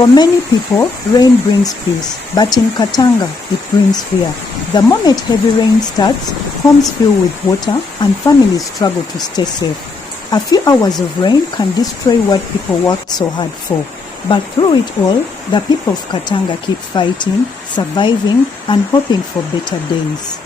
For many people, rain brings peace, but in Katanga, it brings fear. The moment heavy rain starts, homes fill with water and families struggle to stay safe. A few hours of rain can destroy what people worked so hard for. But through it all, the people of Katanga keep fighting, surviving, and hoping for better days.